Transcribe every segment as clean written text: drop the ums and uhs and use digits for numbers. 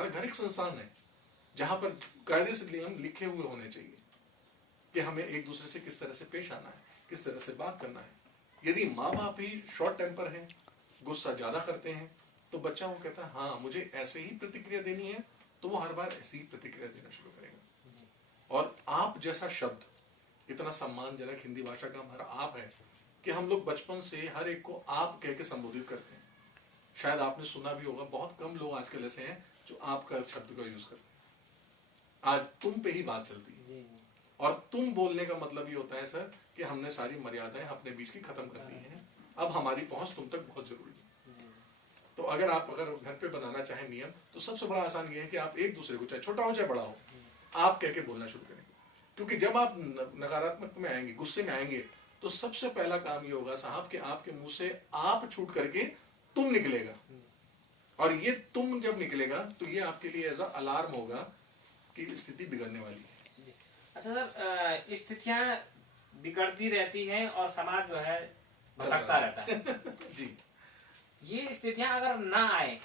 हमारा घर एक संस्थान है जहां पर कायदे से नियम लिखे हुए होने चाहिए कि हमें एक दूसरे से किस तरह से पेश आना है, किस तरह से बात करना है। यदि माँ बाप ही शॉर्ट टेम्पर हैं, गुस्सा ज्यादा करते हैं, तो बच्चा वो कहता है हाँ मुझे ऐसे ही प्रतिक्रिया देनी है, तो वो हर बार ऐसी ही प्रतिक्रिया देना शुरू करेगा। और आप जैसा शब्द, इतना सम्मानजनक हिंदी भाषा का हमारा आप है कि हम लोग बचपन से हर एक को आप कह के संबोधित करते हैं। शायद आपने सुना भी होगा, बहुत कम लोग आजकल ऐसे हैं जो आपका शब्द का यूज करते हैं। आज तुम पे ही बात चलती है, और तुम बोलने का मतलब ये होता है सर कि हमने सारी मर्यादाएं अपने बीच की खत्म कर दी हैं, अब हमारी पहुंच तुम तक बहुत जरूरी है। तो अगर घर पे बनाना चाहें नियम, तो सबसे बड़ा आसान ये है कि आप एक दूसरे को, चाहे छोटा हो चाहे बड़ा हो, आप कह के बोलना शुरू करें। क्योंकि जब आप नकारात्मक में आएंगे, गुस्से में आएंगे, तो सबसे पहला काम ये होगा साहब कि आपके मुंह से आप छूट करके तुम निकलेगा, और ये तुम जब निकलेगा तो ये आपके लिए एज अ अलार्म होगा कि स्थिति बिगड़ने वाली है। अच्छा सर, स्थितियां बिगड़ती रहती हैं और समाज जो है भटकता रहता है जी। ये स्थितियां अगर ना आए,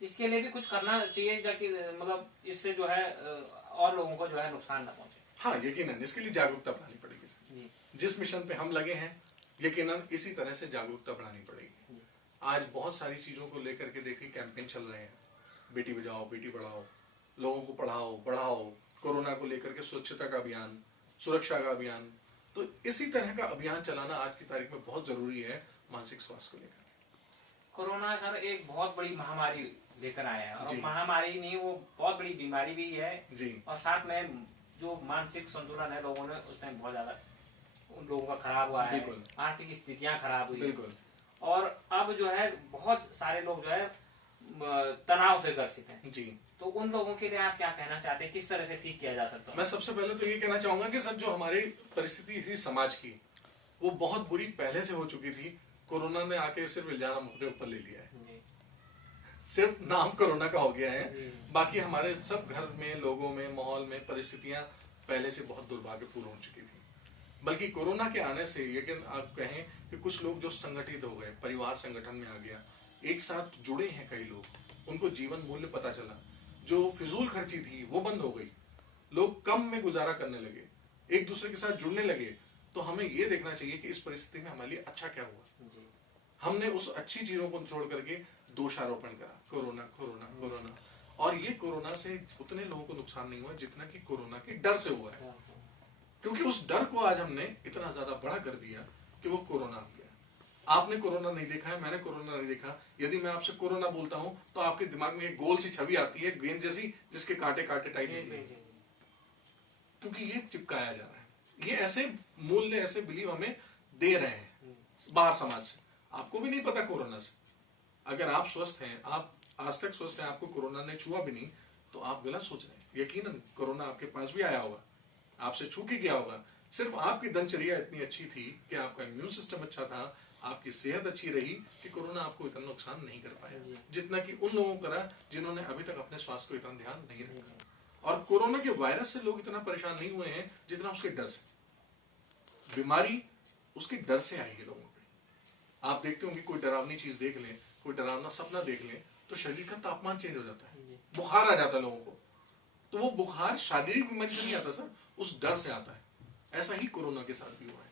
इसके लिए भी कुछ करना चाहिए, ताकि मतलब इससे जो है और लोगों को जो है नुकसान ना पहुंचे। हाँ यकीनन इसके लिए जागरूकता बढ़ानी पड़ेगी सर। जिस मिशन पे हम लगे हैं, यकीनन इसी तरह से जागरूकता बढ़ानी पड़ेगी। आज बहुत सारी चीजों को लेकर के देखिए कैंपेन चल रहे हैं, बेटी बचाओ बेटी पढ़ाओ, लोगों को पढ़ाओ बढ़ाओ, कोरोना को लेकर के स्वच्छता का अभियान, सुरक्षा का अभियान। तो इसी तरह का अभियान चलाना आज की तारीख में बहुत जरूरी है मानसिक स्वास्थ्य को लेकर। कोरोना सर एक बहुत बड़ी महामारी लेकर आया है, और महामारी नहीं, वो बहुत बड़ी बीमारी भी है जी। और साथ में जो मानसिक संतुलन है लोगों ने उस टाइम बहुत ज्यादा उन लोगों का खराब हुआ है, आर्थिक स्थितियां खराब हुई है, और अब जो है बहुत सारे लोग जो है तनाव से ग्रसित हैं जी। तो उन लोगों के लिए आप क्या कहना चाहते हैं, किस तरह से ठीक किया जा सकता है? मैं सबसे पहले तो ये कहना चाहूंगा कि सर जो हमारी परिस्थिति थी समाज की, वो बहुत बुरी पहले से हो चुकी थी। कोरोना ने आके सिर्फ इल्जाम अपने ऊपर ले लिया है, सिर्फ नाम कोरोना का हो गया है, बाकी हमारे सब घर में, लोगों में, माहौल में परिस्थितियां पहले से बहुत दुर्भाग्यपूर्ण हो चुकी थी। बल्कि कोरोना के आने से यकीन आप कहें कि कुछ लोग जो संगठित हो गए, परिवार संगठन में आ गया, एक साथ जुड़े हैं कई लोग, उनको जीवन मूल्य पता चला, जो फिजूल खर्ची थी वो बंद हो गई, लोग कम में गुजारा करने लगे, एक दूसरे के साथ जुड़ने लगे। तो हमें ये देखना चाहिए कि इस परिस्थिति में हमारे लिए अच्छा क्या हुआ। हमने उस अच्छी चीजों को छोड़ करके दोषारोपण करा, कोरोना कोरोना कोरोना, और ये कोरोना से उतने लोगों को नुकसान नहीं हुआ जितना कि कोरोना के डर से हुआ है। क्योंकि उस डर को आज हमने इतना ज्यादा बड़ा कर दिया कि वो कोरोना आ गया। आपने कोरोना नहीं देखा है, मैंने कोरोना नहीं देखा, यदि मैं आपसे कोरोना बोलता हूं तो आपके दिमाग में एक गोल सी छवि आती है, गेंद जैसी, जिसके कांटे कांटे टाइप होते हैं, क्योंकि ये चिपकाया जा रहा है। ये ऐसे मूल्य, ऐसे बिलीव हमें दे रहे हैं बाहर समाज से। आपको भी नहीं पता कोरोना से, अगर आप स्वस्थ हैं, आप आज तक स्वस्थ हैं, आपको कोरोना ने छुआ भी नहीं, तो आप गलत सोच रहे हैं। यकीनन कोरोना आपके पास भी आया होगा, आपसे छू के गया होगा, सिर्फ आपकी दिनचर्या इतनी अच्छी थी कि आपका इम्यून सिस्टम अच्छा था, आपकी सेहत अच्छी रही कि कोरोना आपको इतना नुकसान नहीं कर पाया जितना कि उन लोगों को करा जिन्होंने अभी तक अपने स्वास्थ्य को इतना ध्यान नहीं रखा। और कोरोना के वायरस से लोग इतना परेशान नहीं हुए हैं जितना उसके डर से। बीमारी उसके डर से आई है लोगों पे। आप देखते होंगे कोई डरावनी चीज देख लें, कोई डरावना सपना देख लें, तो शरीर का तापमान चेंज हो जाता है, बुखार आ जाता है लोगों को। तो वो बुखार शारीरिक बीमारी से नहीं आता सर, उस डर से आता है। ऐसा ही कोरोना के साथ भी हुआ है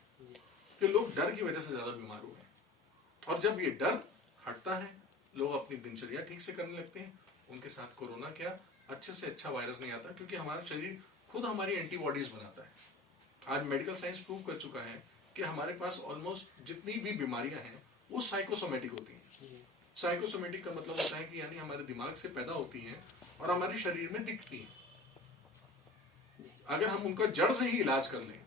कि लोग डर की वजह से ज्यादा बीमार हुए हैं, और जब ये डर हटता है, लोग अपनी दिनचर्या ठीक से करने लगते हैं, उनके साथ कोरोना क्या अच्छे से अच्छा वायरस नहीं आता, क्योंकि हमारा शरीर खुद हमारी एंटीबॉडीज बनाता है। आज मेडिकल साइंस प्रूव कर चुका है कि हमारे पास ऑलमोस्ट जितनी भी बीमारियां हैं वो साइकोसोमेटिक होती हैं। साइकोसोमेटिक का मतलब होता है कि यानी हमारे दिमाग से पैदा होती हैं और हमारे शरीर में दिखती हैं। अगर हम उनका जड़ से ही इलाज कर लें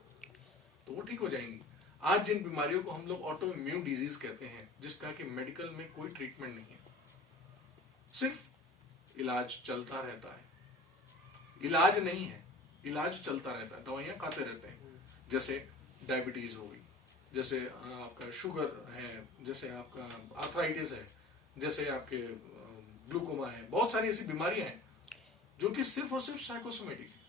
तो वो ठीक हो जाएंगी। आज जिन बीमारियों को हम लोग ऑटो इम्यून डिजीज कहते हैं, जिसका कि मेडिकल में कोई ट्रीटमेंट नहीं है, सिर्फ इलाज चलता रहता है, इलाज नहीं है, इलाज चलता रहता है, दवाइयां खाते रहते हैं। जैसे डायबिटीज हो गई, जैसे आपका शुगर है, जैसे आपका आर्थराइटिस है, जैसे आपके ग्लूकोमा है, बहुत सारी ऐसी बीमारियां हैं जो कि सिर्फ और सिर्फ साइकोसोमेटिक है।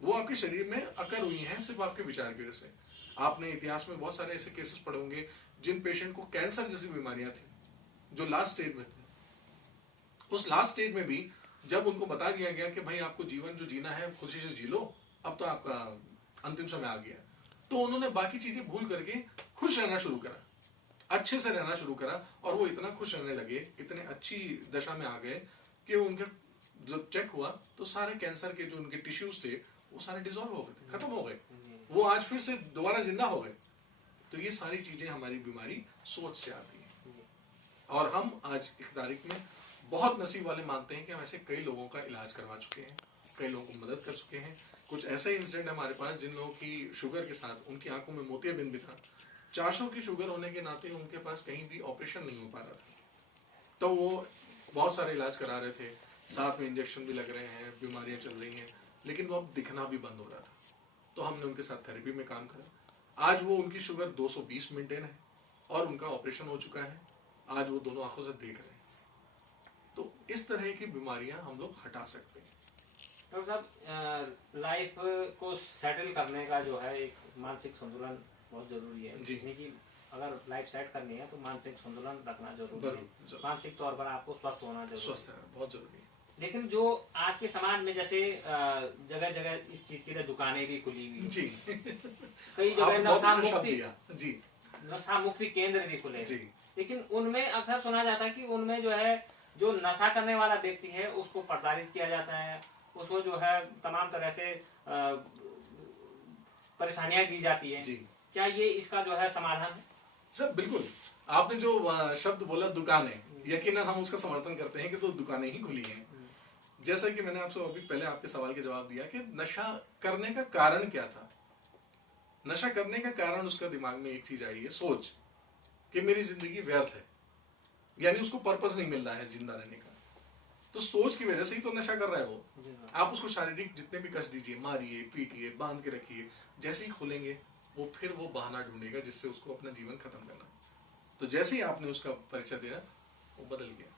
वो आपके शरीर में अकर हुई हैं सिर्फ आपके विचार की वजह से। आपने इतिहास में बहुत सारे ऐसे केसेस पढ़े होंगे जिन पेशेंट को कैंसर जैसी बीमारियां थी, जो लास्ट स्टेज में थे। उस लास्ट स्टेज में भी जब उनको बता दिया गया कि भाई आपको जीवन जो जीना है खुशी से जी लो, अब तो आपका अंतिम समय आ गया, तो उन्होंने बाकी चीजें भूल करके खुश रहना शुरू करा, अच्छे से रहना शुरू करा। और वो इतना खुश रहने लगे, इतने अच्छी दशा में आ गए कि उनके जब चेक हुआ तो सारे कैंसर के जो उनके टिश्यूज थे वो सारे डिसॉल्व हो गए थे, खत्म हो गए, वो आज फिर से दोबारा जिंदा हो गए। तो ये सारी चीजें हमारी बीमारी सोच से आती है। और हम आज इस तारीख में बहुत नसीब वाले मानते हैं कि हम ऐसे कई लोगों का इलाज करवा चुके हैं, कई लोगों को मदद कर चुके हैं। कुछ ऐसे इंसिडेंट हमारे पास जिन लोगों की शुगर के साथ उनकी आंखों में मोतियाबिंद भी था, 400 की शुगर होने के नाते उनके पास कहीं भी ऑपरेशन नहीं हो पा रहा था, तो वो बहुत सारे इलाज करा रहे थे, साथ में इंजेक्शन भी लग रहे हैं, बीमारियां चल रही हैं, लेकिन वो अब दिखना भी बंद हो रहा था। तो हमने उनके साथ थेरेपी में काम करा। आज वो उनकी शुगर 220 मेंटेन है और उनका ऑपरेशन हो चुका है, आज वो दोनों आंखों से देख रहे हैं। तो इस तरह की बीमारियां हम लोग हटा सकते हैं। डॉक्टर साहब, लाइफ को सेटल करने का जो है एक मानसिक संतुलन बहुत जरूरी है जी। कि अगर लाइफ सेट करनी है तो मानसिक संतुलन रखना जरूरी है, मानसिक तौर पर आपको स्वस्थ होना जरूरी है, स्वस्थ रहना बहुत जरूरी है। लेकिन जो आज के समाज में जैसे जगह जगह इस चीज के लिए दुकानें भी खुली हुई जी, कई जगह नशा मुक्ति केंद्र भी खुले, जी। लेकिन उनमें अक्सर सुना जाता है कि उनमें जो है जो नशा करने वाला व्यक्ति है उसको प्रताड़ित किया जाता है, उसको जो है तमाम तरह से परेशानियां दी जाती है। क्या ये इसका जो है समाधान है? सर बिल्कुल, आपने जो शब्द बोला दुकानें, यकीनन हम उसका समर्थन करते हैं कि तो दुकानें ही खुली हैं। जैसा कि मैंने आपसे अभी पहले आपके सवाल के जवाब दिया कि नशा करने का कारण क्या था। नशा करने का कारण उसका दिमाग में एक चीज आई है, सोच कि मेरी जिंदगी व्यर्थ है, यानी उसको पर्पस नहीं मिल रहा है जिंदा रहने का। तो सोच की वजह से ही तो नशा कर रहा है वो। आप उसको शारीरिक जितने भी कष्ट दीजिए, मारिए, पीटिए, बांध के रखिए, जैसे ही खुलेंगे वो फिर वो बहाना ढूंढेगा जिससे उसको अपना जीवन खत्म करना। तो जैसे ही आपने उसका परिचय दिया वो बदल गया।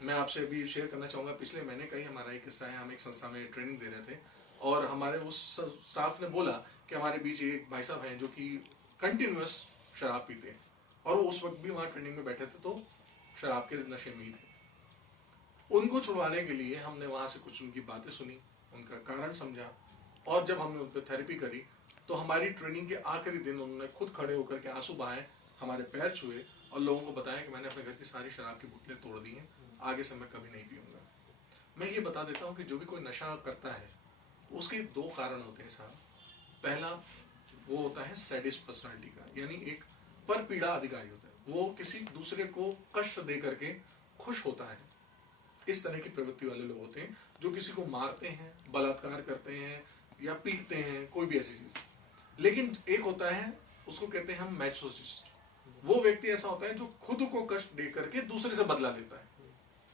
मैं आपसे अभी शेयर करना चाहूंगा, पिछले महीने का ही हमारा एक किस्सा है। हम एक संस्था में ट्रेनिंग दे रहे थे और हमारे उस स्टाफ ने बोला कि हमारे बीच एक भाई साहब हैं जो कि कंटिन्यूअस शराब पीते हैं, और वो उस वक्त भी वहां ट्रेनिंग में बैठे थे तो शराब के नशे में ही थे। उनको छुड़वाने के लिए हमने वहां से कुछ उनकी बातें सुनी, उनका कारण समझा, और जब हमने उन पर थेरेपी करी तो हमारी ट्रेनिंग के आखिरी दिन उन्होंने खुद खड़े होकर के आंसू बहाए, हमारे पैर छुए और लोगों को बताया कि मैंने अपने घर की सारी शराब की बोतलें तोड़ दी हैं, आगे से मैं कभी नहीं पीऊंगा। मैं ये बता देता हूँ कि जो भी कोई नशा करता है उसके दो कारण होते हैं साहब। पहला वो होता है सैडिस्ट पर्सनालिटी का, यानी एक पर पीड़ा अधिकारी होता है, वो किसी दूसरे को कष्ट दे करके खुश होता है। इस तरह की प्रवृत्ति वाले लोग होते हैं जो किसी को मारते हैं, बलात्कार करते हैं या पीटते हैं, कोई भी ऐसी चीज। लेकिन एक होता है, उसको कहते हैं हम मैसोचिस्ट, वो व्यक्ति ऐसा होता है जो खुद को कष्ट दे करके दूसरे से बदला लेता है,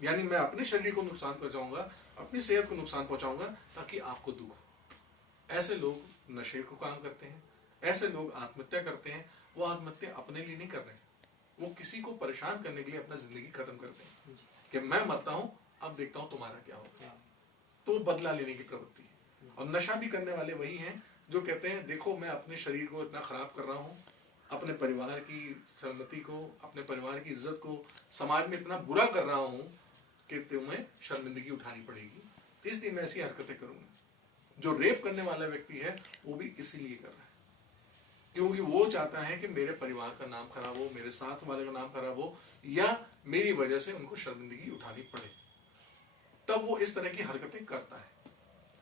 यानी मैं अपने शरीर को नुकसान पहुंचाऊंगा, अपनी सेहत को नुकसान पहुंचाऊंगा ताकि आपको दुख हो। ऐसे लोग नशे को काम करते हैं, ऐसे लोग आत्महत्या करते हैं। वो आत्महत्या अपने लिए नहीं कर रहे, वो किसी को परेशान करने के लिए अपना जिंदगी खत्म करते हैं कि मैं मरता हूं, अब देखता हूं तुम्हारा क्या होगा। तो बदला लेने की प्रवृत्ति है। और नशा भी करने वाले वही हैं जो कहते हैं देखो मैं अपने शरीर को इतना खराब कर रहा हूं, अपने परिवार की सन्नति को, अपने परिवार की इज्जत को समाज में इतना बुरा कर रहा हूं कि तुम्हें शर्मिंदगी उठानी पड़ेगी, इसलिए मैं ऐसी हरकतें करूंगा। जो रेप करने वाला व्यक्ति है वो भी इसीलिए कर रहा है क्योंकि वो चाहता है कि मेरे परिवार का नाम खराब हो, मेरे साथ वाले का नाम खराब हो, या मेरी वजह से उनको शर्मिंदगी उठानी पड़े। तब वो इस तरह की हरकतें करता है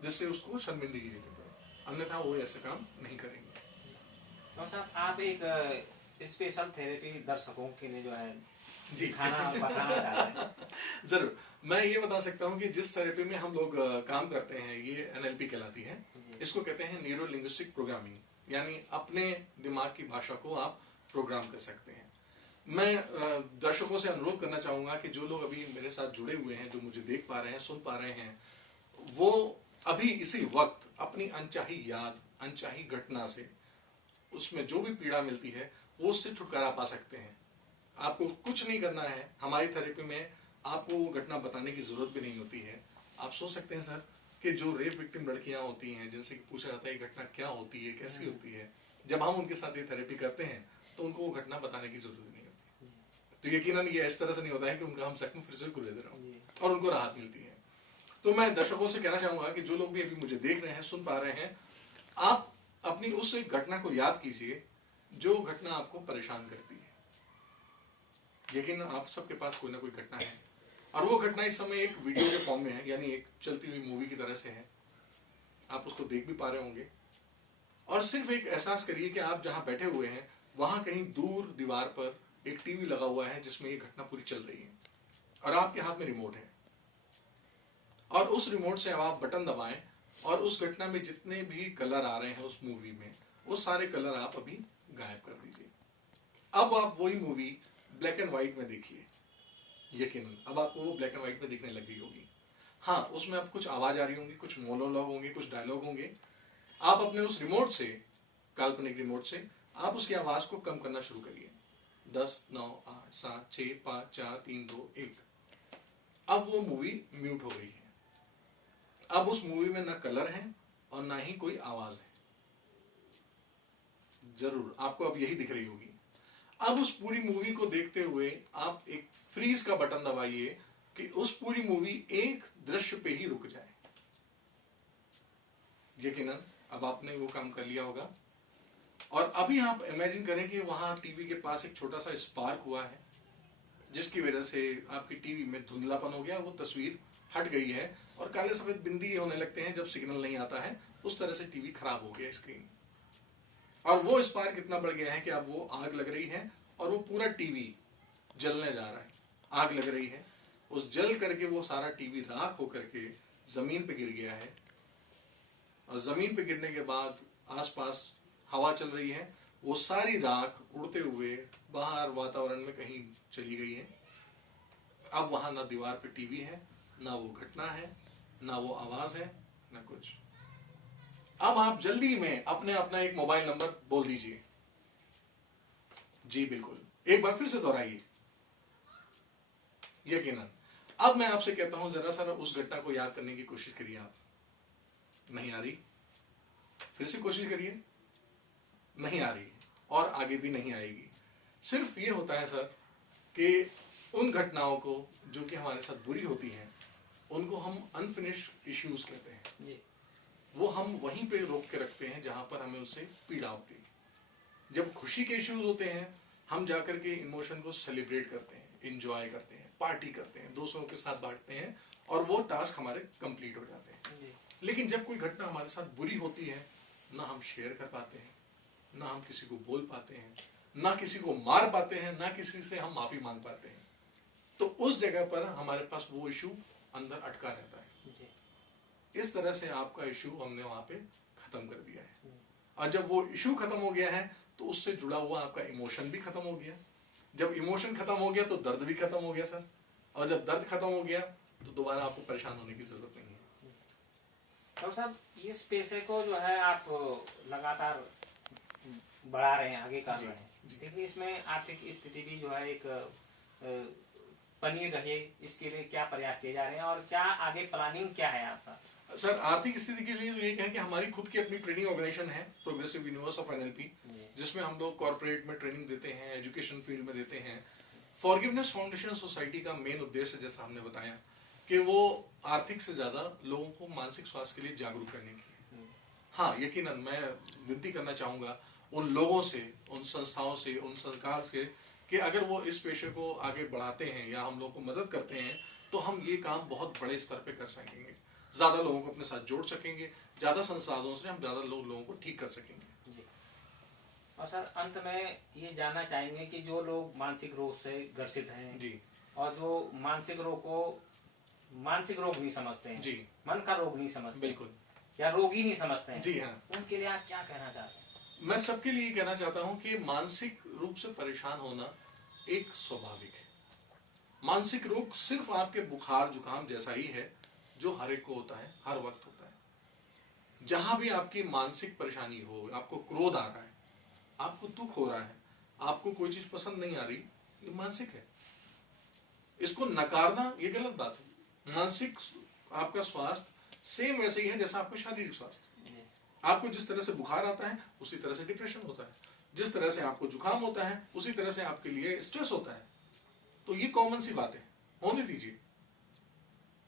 जिससे उसको शर्मिंदगी लेनी पड़े, अन्यथा वो ऐसे काम नहीं करेंगे। डॉक्टर साहब, आप एक स्पेशल थेरेपी दर्शकों के लिए जो है जी बताना चाहते हैं? जरूर, मैं ये बता सकता हूँ कि जिस थेरेपी में हम लोग काम करते हैं ये NLP कहलाती है। इसको कहते हैं न्यूरो लिंग्विस्टिक प्रोग्रामिंग, यानी अपने दिमाग की भाषा को आप प्रोग्राम कर सकते हैं। मैं दर्शकों से अनुरोध करना चाहूंगा कि जो लोग अभी मेरे साथ जुड़े हुए हैं, जो मुझे देख पा रहे हैं, सुन पा रहे हैं, वो अभी इसी वक्त अपनी अनचाही याद, अनचाही घटना से, उसमें जो भी पीड़ा मिलती है वो उससे छुटकारा पा सकते हैं। आपको कुछ नहीं करना है, हमारी थेरेपी में आपको वो घटना बताने की जरूरत भी नहीं होती है। आप सोच सकते हैं सर कि जो रेप विक्टिम लड़कियां होती हैं जिनसे पूछा जाता है ये घटना क्या होती है, कैसी होती है, जब हम उनके साथ ये थेरेपी करते हैं तो उनको वो घटना बताने की जरूरत नहीं होती। तो यकीनन ये इस तरह से नहीं होता है कि उनका हम सच में फिर से खुले दे रहा हूँ और उनको राहत मिलती है। तो मैं दर्शकों से कहना चाहूंगा कि जो लोग भी अभी मुझे देख रहे हैं, सुन पा रहे हैं, आप अपनी उस एक घटना को याद कीजिए जो घटना आपको परेशान करती है। लेकिन आप सबके पास कोई ना कोई घटना है, और वो घटना इस समय एक वीडियो के फॉर्म में है, यानी एक चलती हुई मूवी की तरह से है। आप उसको देख भी पा रहे होंगे, और सिर्फ एक एहसास करिए कि आप जहां बैठे हुए हैं वहां कहीं दूर दीवार पर एक टीवी लगा हुआ है जिसमें ये घटना पूरी चल रही है, और आपके हाथ में रिमोट है, और उस रिमोट से अब आप बटन दबाएं और उस घटना में जितने भी कलर आ रहे हैं उस मूवी में, वो सारे कलर आप अभी गायब कर दीजिए। अब आप वही मूवी ब्लैक एंड व्हाइट में देखिए। यकीनन अब आपको वो ब्लैक एंड व्हाइट में दिखने लग गई होगी। हाँ, उसमें अब कुछ आवाज आ रही होंगी, कुछ मोनोलॉग होंगे, कुछ डायलॉग होंगे। आप अपने उस रिमोट से, काल्पनिक रिमोट से, आप उसकी आवाज को कम करना शुरू करिए। 10, 9, 8, 7, 6, 5, 4, 3, 2, 1। अब वो मूवी म्यूट हो गई है। अब उस मूवी में ना कलर है और ना ही कोई आवाज है। जरूर आपको अब यही दिख रही होगी। अब उस पूरी मूवी को देखते हुए आप एक फ्रीज का बटन दबाइए कि उस पूरी मूवी एक दृश्य पे ही रुक जाए। यकीनन अब आपने वो काम कर लिया होगा। और अभी आप इमेजिन करें कि वहां टीवी के पास एक छोटा सा स्पार्क हुआ है, जिसकी वजह से आपकी टीवी में धुंधलापन हो गया, वो तस्वीर हट गई है और काले सफेद बिंदी होने लगते हैं जब सिग्नल नहीं आता है। उस तरह से टीवी खराब हो गया स्क्रीन, और वो स्पार्क इतना बढ़ गया है कि अब वो आग लग रही है और वो पूरा टीवी जलने जा रहा है। आग लग रही है, उस जल करके वो सारा टीवी राख होकर के जमीन पे गिर गया है, और जमीन पे गिरने के बाद आसपास हवा चल रही है, वो सारी राख उड़ते हुए बाहर वातावरण में कहीं चली गई है। अब वहां ना दीवार पे टीवी है, ना वो घटना है, ना वो आवाज है, ना कुछ। अब आप जल्दी में अपने अपना एक मोबाइल नंबर बोल दीजिए। जी बिल्कुल, एक बार फिर से दोहराइए। यकीनन अब मैं आपसे कहता हूं, जरा सा उस घटना को याद करने की कोशिश करिए। आप नहीं आ रही, फिर से कोशिश करिए। नहीं आ रही और आगे भी नहीं आएगी। सिर्फ ये होता है सर कि उन घटनाओं को जो कि हमारे साथ बुरी होती हैं, उनको हम अनफिनिश्ड इश्यूज कहते हैं जी। वो हम वहीं पे रोक के रखते हैं जहां पर हमें उससे पीड़ा होती है। जब खुशी के इश्यूज होते हैं, हम जाकर के इमोशन को सेलिब्रेट करते हैं, इंजॉय करते हैं, पार्टी करते हैं, दोस्तों के साथ बांटते हैं, और वो टास्क हमारे कंप्लीट हो जाते हैं। जी। लेकिन जब कोई घटना हमारे साथ बुरी होती है, ना हम शेयर कर पाते हैं, ना हम किसी को बोल पाते हैं, ना किसी को मार पाते हैं, ना किसी से हम माफी मांग पाते हैं। तो उस जगह पर हमारे पास वो इशू अंदर अटका रहता है। इस तरह से आपका इशू हमने वहां पे खत्म कर दिया है, और जब वो इशू खत्म हो गया है तो उससे जुड़ा हुआ आपका इमोशन भी खत्म हो गया। जब इमोशन खत्म हो गया तो दर्द भी खत्म हो गया सर, और जब दर्द खत्म हो गया तो दोबारा आपको परेशान होने की जरूरत नहीं है। और साहब इस पेशे को जो है आप लगातार बढ़ा रहे हैं, आगे कर रहे हैं। देखिए इसमें आर्थिक स्थिति भी जो है एक बनी रहे, इसके लिए क्या प्रयास किए जा रहे हैं और क्या आगे प्लानिंग क्या है आपका? सर आर्थिक स्थिति के लिए तो ये है कि हमारी खुद की अपनी ट्रेनिंग ऑर्गेनाइजेशन है, प्रोग्रेसिव यूनिवर्स ऑफ एनएलपी, जिसमें हम लोग कॉर्पोरेट में ट्रेनिंग देते हैं, एजुकेशन फील्ड में देते हैं। फॉरगिवनेस फाउंडेशन सोसाइटी का मेन उद्देश्य, जैसा हमने बताया, कि वो आर्थिक से ज्यादा लोगों को मानसिक स्वास्थ्य के लिए जागरूक करने की है। हाँ, यकीनन मैं विनती करना चाहूंगा उन लोगों से, उन संस्थाओं से, उन सरकार से, कि अगर वो इस पेशे को आगे बढ़ाते हैं या हम लोग को मदद करते हैं तो हम ये काम बहुत बड़े स्तर पे कर सकेंगे, ज्यादा लोगों को अपने साथ जोड़ सकेंगे, ज्यादा संसाधनों से हम ज्यादा लोगों को ठीक कर सकेंगे। जी। और सर अंत में ये जानना चाहेंगे कि जो लोग मानसिक रोग से ग्रसित हैं जी, और जो मानसिक रोग को मानसिक रोग नहीं समझते हैं, जी, मन का रोग नहीं समझते, बिल्कुल, या रोगी नहीं समझते हैं, जी हाँ, उनके लिए आप क्या कहना चाहते हैं? मैं सबके लिए कहना चाहता हूं कि मानसिक रूप से परेशान होना एक स्वाभाविक है। मानसिक रोग सिर्फ आपके बुखार जुकाम जैसा ही है जो हर एक को होता है, हर वक्त होता है। जहां भी आपकी मानसिक परेशानी हो, आपको क्रोध आ रहा है, आपको दुख हो रहा है, आपको कोई चीज पसंद नहीं आ रही, ये मानसिक है। इसको नकारना ये गलत बात है। मानसिक आपका स्वास्थ्य सेम वैसे ही है जैसा आपका शारीरिक स्वास्थ्य। आपको जिस तरह से बुखार आता है उसी तरह से डिप्रेशन होता है, जिस तरह से आपको जुकाम होता है उसी तरह से आपके लिए स्ट्रेस होता है। तो ये कॉमन सी बात है, होने दीजिए,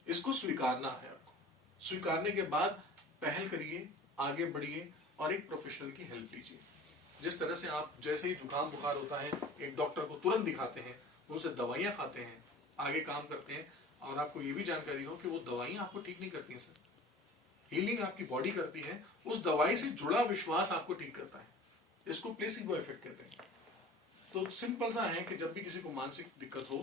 इसको स्वीकारना है आपको। स्वीकारने के बाद पहल करिए, आगे बढ़िए और एक प्रोफेशनल की हेल्प लीजिए। जिस तरह से आप जैसे ही जुकाम बुखार होता है एक डॉक्टर को तुरंत दिखाते हैं, उनसे दवाइयां खाते हैं, आगे काम करते हैं, और आपको ये भी जानकारी हो कि वो दवाइयां आपको ठीक नहीं करती हैं सर, हीलिंग आपकी बॉडी करती है, उस दवाई से जुड़ा विश्वास आपको ठीक करता है। इसको प्लेसिबो इफेक्ट कहते हैं। तो सिंपल सा है कि जब भी किसी को मानसिक दिक्कत हो,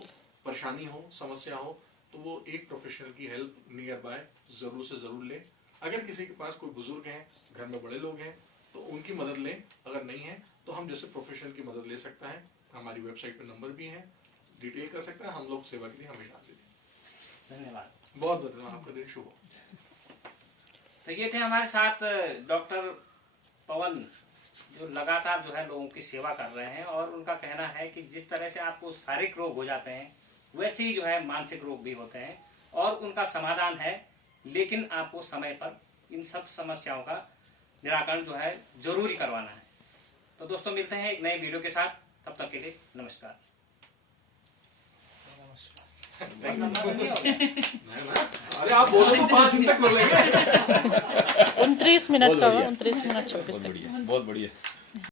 परेशानी हो, समस्या हो, तो वो एक प्रोफेशनल की हेल्प नियर बाय जरूर से जरूर ले। अगर किसी के पास कोई बुजुर्ग हैं, घर में बड़े लोग हैं, तो उनकी मदद लें। अगर नहीं है तो हम जैसे प्रोफेशनल की मदद ले सकता है। हमारी वेबसाइट पे नंबर भी है, डिटेल कर सकते हैं। हम लोग सेवा के लिए हमेशा हाजिर हैं। धन्यवाद। बहुत बहुत धन्यवाद, आपका दिन शुभ हो। तो ये थे हमारे साथ डॉक्टर पवन, जो लगातार जो है लोगों की सेवा कर रहे हैं, और उनका कहना है कि जिस तरह से आपको शारीरिक रोग हो जाते हैं वैसे ही जो है मानसिक रोग भी होते हैं, और उनका समाधान है, लेकिन आपको समय पर इन सब समस्याओं का निराकरण जो है जरूरी करवाना है। तो दोस्तों मिलते हैं एक नए वीडियो के साथ, तब तक के लिए नमस्कार। अरे आप बोलो तो 5 दिन तक कर लेंगे। 29 मिनट का हुआ, 29 मिनट 26 सेकंड। बहुत बढ़िया।